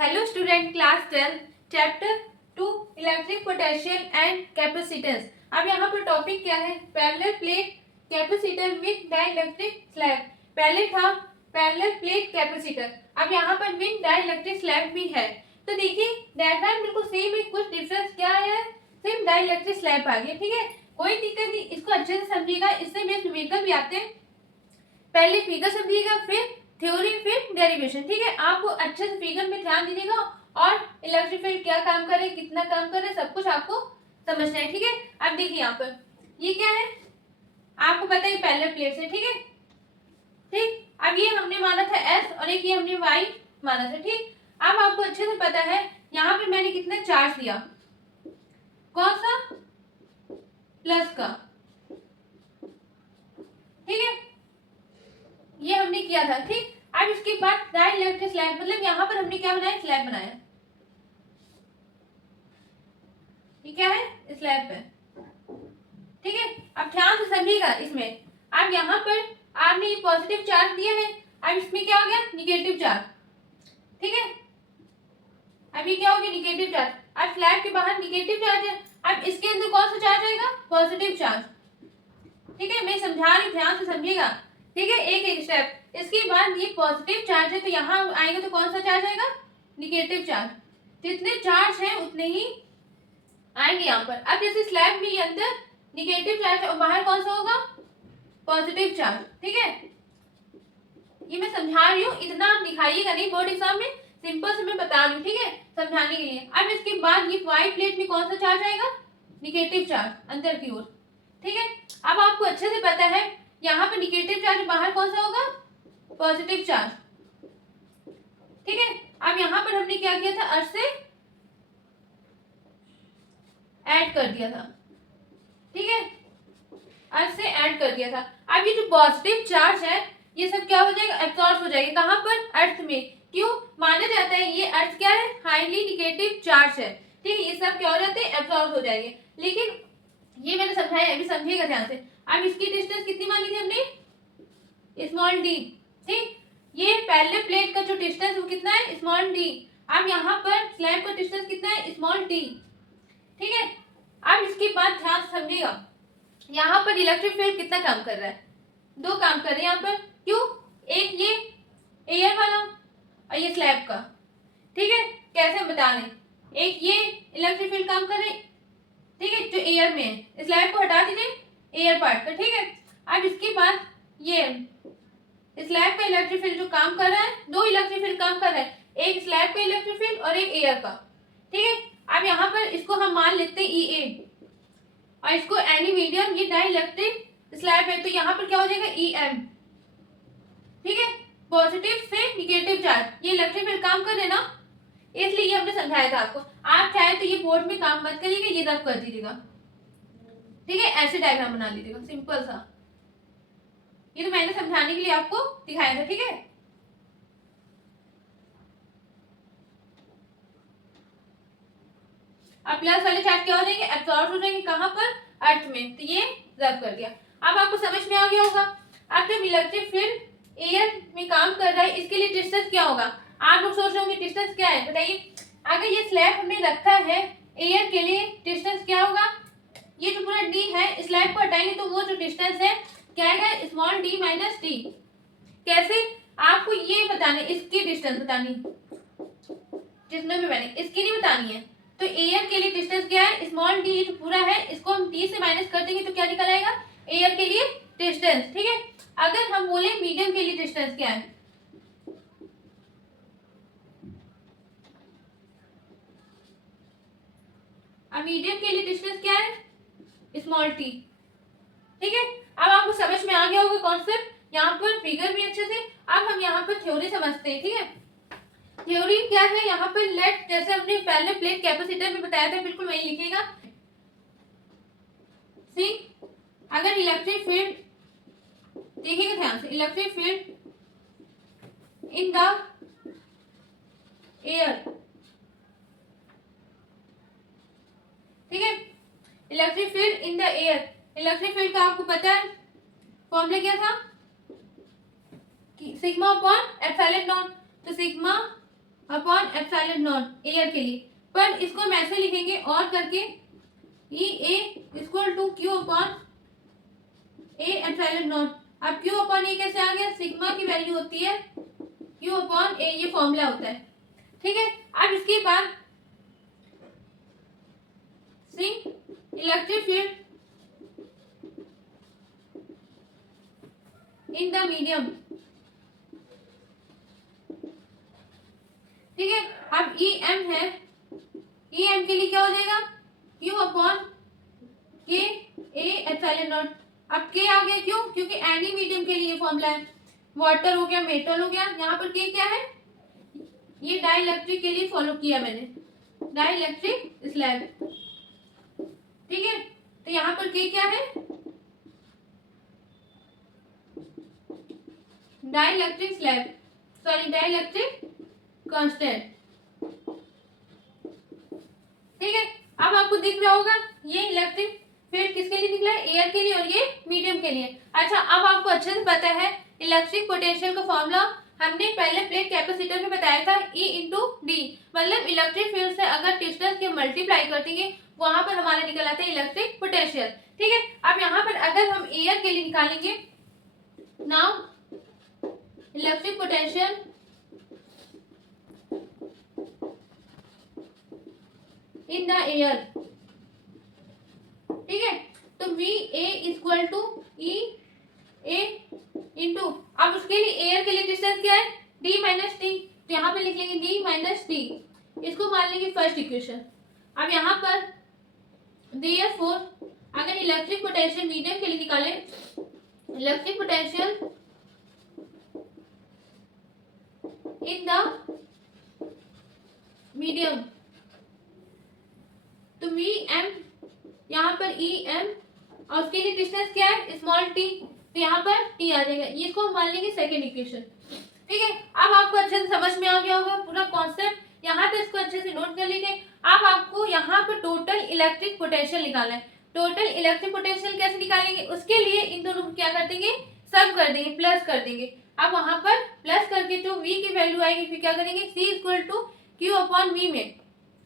Hello student, class 10 chapter 2 electric potential and capacitance. अब यहाँ पर टॉपिक क्या है? Parallel plate capacitor with dielectric slab. पहले था पैरेलल प्लेट कैपेसिटर, अब यहाँ पर विद डाइलेक्ट्रिक स्लैब भी है। तो देखिए डायग्राम बिल्कुल सेम है, कुछ डिफरेंस क्या है? सिर्फ डाइलेक्ट्रिक स्लैब आ गया। ठीक है, कोई दिक्कत नहीं, इसको अच्छे से समझिएगा, इससे बेस्ट न्यूमेरिकल भी आते हैं। पहले फिगर समझिएगा, फिर थ्योरी, फिर डेरिवेशन। ठीक है, आपको अच्छे से फिगर में ध्यान दीजिएगा और इलेक्ट्रिक फील्ड क्या काम करे, कितना काम करे, सब कुछ आपको समझना है। ठीक है, अब देखिए यहाँ पर ये क्या है, आपको पता है पैरेलल प्लेट्स है। ठीक है, ठीक, अब ये हमने माना था एस और एक ये हमने वाई माना था। ठीक, अब आपको अच्छे से पता है यहाँ पे मैंने कितना चार्ज दिया, कौन सा? प्लस का। ठीक है, ये हमने किया था। ठीक, अब इसके बाद डाइलेक्ट्रिक स्लैब, मतलब यहाँ पर हमने क्या बनाया? स्लैब बनाया। ये क्या है? स्लैब पे। ठीक है, अब ध्यान से समझिएगा इसमें। अब यहाँ पर आपने ये पॉजिटिव चार्ज दिया है, अब इसमें क्या हो गया? Negative charge. ठीक है, अब ये क्या हो गया? Negative charge. अब स्लैब के बाहर निगेटिव चार्ज है, अब इसके अंदर कौन सा चार्ज आएगा? Positive charge. ठीक है, मैं समझा रही, ध्यान से समझिएगा। ठीक है, एक एक स्टेप। इसके बाद ये पॉजिटिव चार्ज है, तो यहाँ आएगा तो कौन सा चार्ज आएगा? Negative charge. जितने चार्ज है उतने ही आएंगे यहाँ पर। अब जैसे स्लैब में ये अंदर निगेटिव चार्ज है और बाहर कौन सा होगा? Positive charge. ठीक है, ये मैं समझा रही हूँ, इतना आप दिखाइएगा नहीं बोर्ड एग्जाम में, सिंपल से मैं बता रही हूँ। ठीक है, समझाने के लिए। अब इसके बाद ये वाई प्लेट में कौन सा चार्ज आएगा? निगेटिव चार्ज अंदर की ओर। ठीक है, अब आपको अच्छे से पता है यहाँ पर निगेटिव चार्ज, बाहर कौन सा होगा? Positive charge. ठीक है, अब यहाँ पर हमने क्या किया था? अर्थ से ऐड कर दिया था। ठीक है, अर्थ से ऐड कर दिया था। अब ये जो पॉजिटिव चार्ज है ये सब क्या हो जाएगा? एब्सॉर्ब हो जाएगा। कहाँ पर? अर्थ में। क्यों? माना जाता है ये अर्थ क्या है? हाईली निगेटिव चार्ज है। ठीक है, ये सब क्या हो जाते हैं? एब्सॉर्ब हो जाएंगे। लेकिन ये मैंने समझाया, अभी समझिएगा ध्यान से। अब इसकी डिस्टेंस कितनी मानी थी हमने? Small D. ठीक, ये पैरेलल प्लेट का जो डिस्टेंस वो कितना है? Small D. अब यहाँ पर स्लैब का डिस्टेंस कितना है? Small D. ठीक है, अब इसके बाद ध्यान से समझिएगा, यहाँ पर इलेक्ट्रिक फील्ड कितना काम कर रहा है? दो काम कर रहे हैं यहाँ पर। क्यों? एक ये एयर वाला और ये स्लैब का। ठीक है, कैसे हम बता रहे हैं? एक ये इलेक्ट्रिक फील्ड काम कर रहे, ठीक है, जो एयर में है। स्लैब को हटा दीजिए, एयर पार्ट का। ठीक है, अब इसके बाद ये स्लैब का इलेक्ट्रिक फील्ड जो काम कर रहा है, दो इलेक्ट्रिक फील्ड काम कर रहा है, एक स्लैब का इलेक्ट्रिक फील्ड और एक एयर का। ठीक है, अब यहाँ पर इसको हम मान लेते हैं ई और इसको एनी मीडियम, ये डाइलेक्ट्रिक स्लैब है, तो यहाँ पर क्या हो जाएगा? E M. ठीक है, पॉजिटिव से निगेटिव चार्ज, ये इलेक्ट्रिक फील्ड काम कर रहे ना, इसलिए ये हमने समझाया था आपको। आप चाहे तो ये बोर्ड में काम मत करिएगा, ये रफ कर दीजिएगा। ठीक है, ऐसे डायग्राम बना लीजिएगा सिंपल सा। ये तो मैंने समझाने के लिए आपको दिखाया था। ठीक है, अब प्लस वाले चार्ज क्या हो जाएंगे? एब्सॉर्ब हो जाएंगे। कहां पर? अर्थ में। तो ये रब कर दिया। अब आपको समझ में आ गया होगा। अब जब इलेक्ट्रिक फील्ड एयर में काम कर रहा है, इसके लिए डिस्टेंस क्या होगा? आप लोग सोच रहे होंगे डिस्टेंस क्या है, बताइए। अगर ये स्लैब हमने रखा है एयर के लिए, डिस्टेंस क्या होगा? ये जो पूरा डी है, स्लैब को हटाएंगे तो वो जो डिस्टेंस है क्या आएगा? Small D minus D. कैसे? आपको ये बताना, इसकी डिस्टेंस बतानी, जिसमें भी मैंने इसकी नहीं बतानी है। तो एयर के लिए डिस्टेंस क्या है? स्मॉल डी जो पूरा है, इसको हम डी से माइनस कर देंगे तो क्या निकल आएगा? एयर के लिए डिस्टेंस। ठीक है, अगर हम बोले मीडियम के लिए डिस्टेंस क्या है? अब मीडियम के लिए डिस्टेंस क्या है? Small T. ठीक है, अब आपको समझ में आ गया होगा कॉन्सेप्ट, यहाँ पर फिगर भी अच्छे से। अब हम यहाँ पर थ्योरी समझते हैं। ठीक है, थ्योरी क्या है? यहाँ पर लेट, जैसे हमने पहले प्लेट कैपेसिटर में बताया था, बिल्कुल वही लिखेगा। सी, अगर इलेक्ट्रिक फील्ड, देखिएगा ध्यान से, electric field in the air. ठीक है, electric field in the air, electric field का आपको पता है फॉर्मूला क्या था? Sigma upon epsilon naught. तो sigma upon epsilon epsilon naught air के लिए, पर इसको हम ऐसे लिखेंगे और करके E A equal to Q upon A epsilon naught. अब क्यू अपॉन ए कैसे आ गया, सिग्मा की वैल्यू होती है क्यू अपॉन ए, ये फॉर्मूला होता है, ठीक है। अब इसके बाद sink electric field in the medium, ठीक है। अब ई एम है, ई एम के लिए क्या हो जाएगा, क्यू अपॉन के ए एप्सिलॉन नॉट। अब के आ गया क्यों, क्योंकि एनी मीडियम के लिए फॉर्मूला है, वाटर हो गया, मेटल हो गया, यहाँ पर के क्या है, ये डाइलेक्ट्रिक के लिए फॉलो किया मैंने, डाइलेक्ट्रिक स्लैब, ठीक है। तो यहाँ पर के क्या है, dielectric slab, sorry dielectric constant, ठीक है। अब आपको दिख रहा होगा ये इलेक्ट्रिक फील्ड किसके लिए निकला है, एयर के लिए, और ये मीडियम के लिए। अच्छा, अब आपको अच्छे से पता है इलेक्ट्रिक पोटेंशियल का फॉर्मूला हमने पहले प्लेट कैपेसिटर में बताया था, E इंटू डी, मतलब इलेक्ट्रिक फील्ड से अगर डिस्टेंस के मल्टीप्लाई कर देंगे वहां पर हमारा निकल आता है इलेक्ट्रिक पोटेंशियल, ठीक है। अब यहाँ पर अगर हम एयर के लिए निकालेंगे, now electric potential in the air, ठीक है। तो V A equal to E A into, अब उसके लिए एयर के लिए डिस्टेंस क्या है, डी माइनस टी, तो यहाँ पे लिख लेंगे डी माइनस टी, इसको मान लेंगे फर्स्ट इक्वेशन। अब यहाँ पर देयरफॉर अगर इलेक्ट्रिक पोटेंशियल मीडियम के लिए निकालें, electric potential in the medium, तो वी एम, यहाँ पर ई एम, और उसके लिए डिस्टेंस क्या है, स्मॉल टी, तो यहाँ पर टी आ जाएगा, ये इसको मान लेंगे सेकेंड इक्वेशन, ठीक है। अब आपको अच्छे से समझ में आ गया होगा पूरा कॉन्सेप्ट, यहाँ तक इसको अच्छे से नोट कर लीजिए। अब आपको यहाँ पर टोटल इलेक्ट्रिक पोटेंशियल निकालना है। टोटल इलेक्ट्रिक पोटेंशियल कैसे निकालेंगे, उसके लिए इन दोनों को क्या कर देंगे, सब कर देंगे, प्लस कर देंगे। अब वहां पर प्लस करके जो v की वैल्यू आएगी फिर क्या करेंगे, c equal to Q upon V में,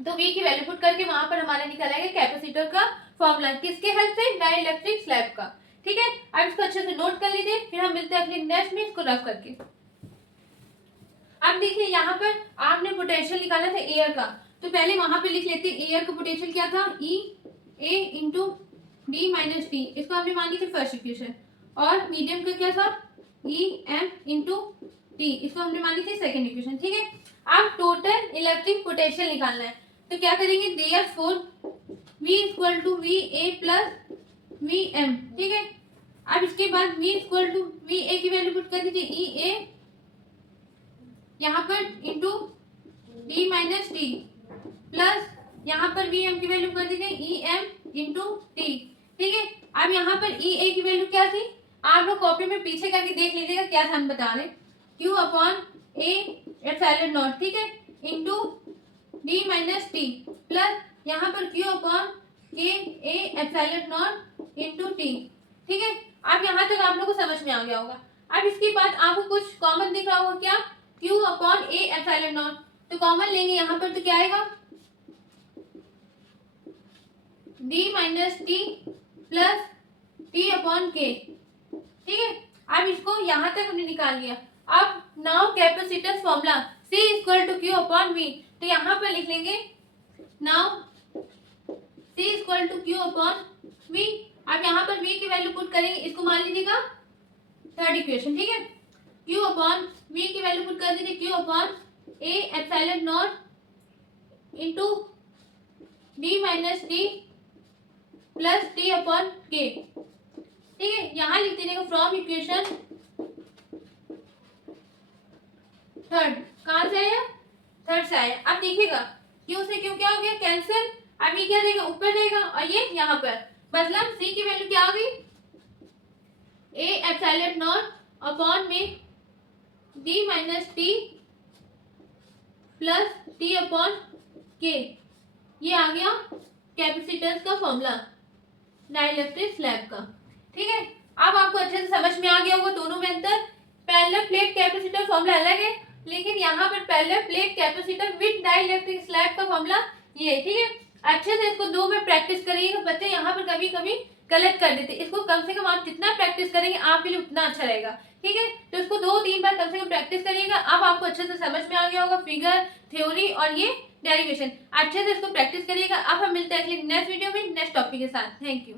तो v की वैल्यू पुट करके वहां पर हमारा निकल आएगा कैपेसिटर का फॉर्मूला, किसके हेल्प से, डाइलेक्ट्रिक स्लैब का, ठीक है। अब इसको अच्छे से नोट कर लीजिए, फिर हम मिलते हैं अगले नेक्स्ट में इसको रफ करके। अब देखिए यहाँ पर आपने पोटेंशियल निकाला था एयर का, तो पहले वहां पे लिख लेते हैं एयर का पोटेंशियल क्या था, ई A into D minus T, इसको हमने मान ली थी फर्स्ट इक्वेशन, और मीडियम का क्या था, ई एम इंटू टी, इसको हमने मान ली थी सेकेंड इक्वेशन, ठीक है। अब टोटल इलेक्ट्रिक पोटेंशियल निकालना है, तो क्या करेंगे, therefore V equal to V A plus V M, ठीक है। अब इसके बाद V equal to V A की वैल्यू पुट कर दीजिए, ई ए यहाँ पर into D minus T, plus यहाँ पर वी एम की वैल्यू कर दीजिए ई एम इंटू टी, ठीक है। अब यहाँ पर ई ए की वैल्यू क्या थी, आप लोग कॉपी में पीछे करके देख लीजिएगा क्या था हम बता रहे, Q upon A epsilon not, ठीक है, into D minus T, plus यहाँ पर क्यू अपॉन के ए एप्सिलॉन नॉट इंटू टी, ठीक है। अब यहाँ तक आप लोगों को समझ में आ गया होगा। अब इसके बाद आपको कुछ कॉमन दिख रहा होगा, क्या, Q upon A epsilon naught, तो कॉमन लेंगे यहाँ पर, तो क्या आएगा, D minus T plus T upon के, ठीक है। अब इसको यहाँ तक हमने निकाल लिया। अब now capacitor formula C equal to Q upon V, तो यहाँ पर लिख लेंगे now C equal to Q upon V. अब यहाँ पर V की वैल्यू पुट करेंगे, इसको मान लीजिएगा थर्ड इक्वेशन, ठीक है। Q अपॉन V की वैल्यू पुट कर दीजिए, Q upon A epsilon not into D minus T plus T upon के, ठीक है। यहाँ लिख दीजिएगा फ्रॉम इक्वेशन थर्ड, कहाँ से आया, थर्ड से आया। अब देखिएगा क्यू से क्यू क्या हो गया, कैंसिल, अब ये क्या रहेगा, ऊपर रहेगा, और ये यहाँ पर, मतलब सी की वैल्यू क्या आ गई, ए एप्सिलॉन नॉट अपॉन में D minus T plus T upon के, ये आ गया कैपेसिटेंस का फॉर्मूला डाइलेक्ट्रिक स्लैब का, ठीक है। अब आपको अच्छे से समझ में आ गया होगा दोनों में अंतर, पैरेलल प्लेट कैपेसिटर फॉर्मूला अलग है लेकिन यहाँ पर parallel plate capacitor with dielectric slab का फॉर्मूला ये है, ठीक है। अच्छे से इसको 2 में प्रैक्टिस करिएगा बच्चे, यहाँ पर कभी कभी गलत कर देते, इसको कम से कम आप जितना प्रैक्टिस करेंगे आपके लिए उतना अच्छा रहेगा, ठीक है। तो इसको 2-3 बार कम से कम प्रैक्टिस करिएगा। अब आपको अच्छे से समझ में आ गया होगा फिगर, थ्योरी और ये डेरिवेशन। अच्छे से इसको प्रैक्टिस करिएगा। अब हम मिलते हैं अगले नेक्स्ट वीडियो में नेक्स्ट टॉपिक के साथ। Thank you.